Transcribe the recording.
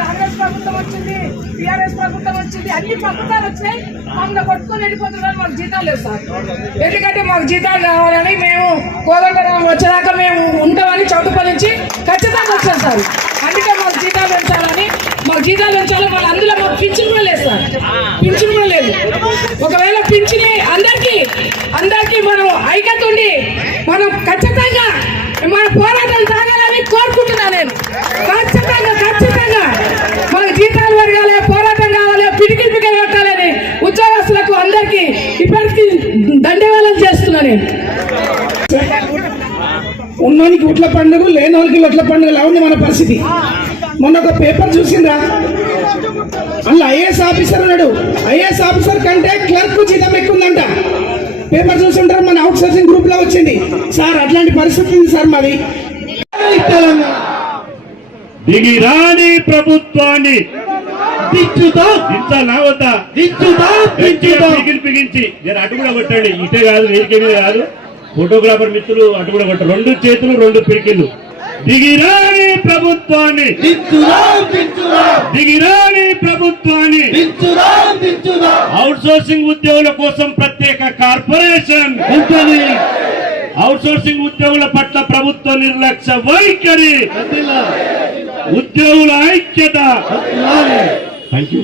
కాంగ్రెస్ ప్రభుత్వం వచ్చింది, టీఆర్ఎస్ ప్రభుత్వం వచ్చింది, అన్ని ప్రభుత్వాలు వచ్చినాయి. మమ్మల్ని కొట్టుకొని వెళ్ళిపోతున్నారు. మాకు జీతాలు లేవు సార్. ఎందుకంటే మాకు జీతాలు కావాలని మేము కోదండరాం వచ్చేదాకా మేము ఉంటామని చౌటుపల్లి నుంచి ఖచ్చితంగా వచ్చాం సార్. అందుకే మాకు జీతాలు పెంచాలని, మాకు జీతాలు పెంచాలి. వాళ్ళు అందులో మాకు పింఛన్ కూడా లేదు సార్. పింఛన్ కూడా లేదు. ఒకవేళ పింఛన్ అందరికీ మనం ఐక్యత ఉండి మనం ఖచ్చితంగా మన పోరాటం సాగాలని కోరుకుంటున్నా నేను. ఖచ్చితంగా మనకు జీతాలు పెరగాలి, పోరాటం కావాలి, పిడికిలు పెట్టాలని ఉద్యోగస్తులకు అందరికీ ఇప్పటికీ దండేవాళ్ళం చేస్తున్నా నేను. ఉన్నోనికి ఉట్ల పండుగ, లేనోనికి ఒట్ల పండుగ ఉంది మన పరిస్థితి. మొన్న ఒక పేపర్ చూసిండ్రా, అందులో ఐఏఎస్ ఆఫీసర్ ఉన్నాడు. ఐఏఎస్ ఆఫీసర్ కంటే క్లర్క్ జీతం ఎక్కువ ఉందంట. పేపర్ చూసింటారు, మన అవుట్ సోర్సింగ్ గ్రూప్ లో వచ్చింది సార్. అట్లాంటి పరిస్థితి ఉంది సార్ మాది. దిగిరాని ప్రభుత్వాన్ని బిగించి అటు కూడా కొట్టండి. ఇటే కాదు, వేదిక మీద కాదు, ఫోటోగ్రాఫర్ మిత్రులు అటు కూడా కొట్టారు. 2 చేతులు 2 పిడికిళ్ళు. దిగిరాని ప్రభుత్వాన్ని, దిగిరాని ప్రభుత్వాన్ని, అవుట్ సోర్సింగ్ ఉద్యోగుల కోసం ప్రత్యేక కార్పొరేషన్, అవుట్ సోర్సింగ్ ఉద్యోగుల పట్ల ప్రభుత్వ నిర్లక్ష్య వైఖరి, ఉద్యోగుల ఐక్యత. Thank you.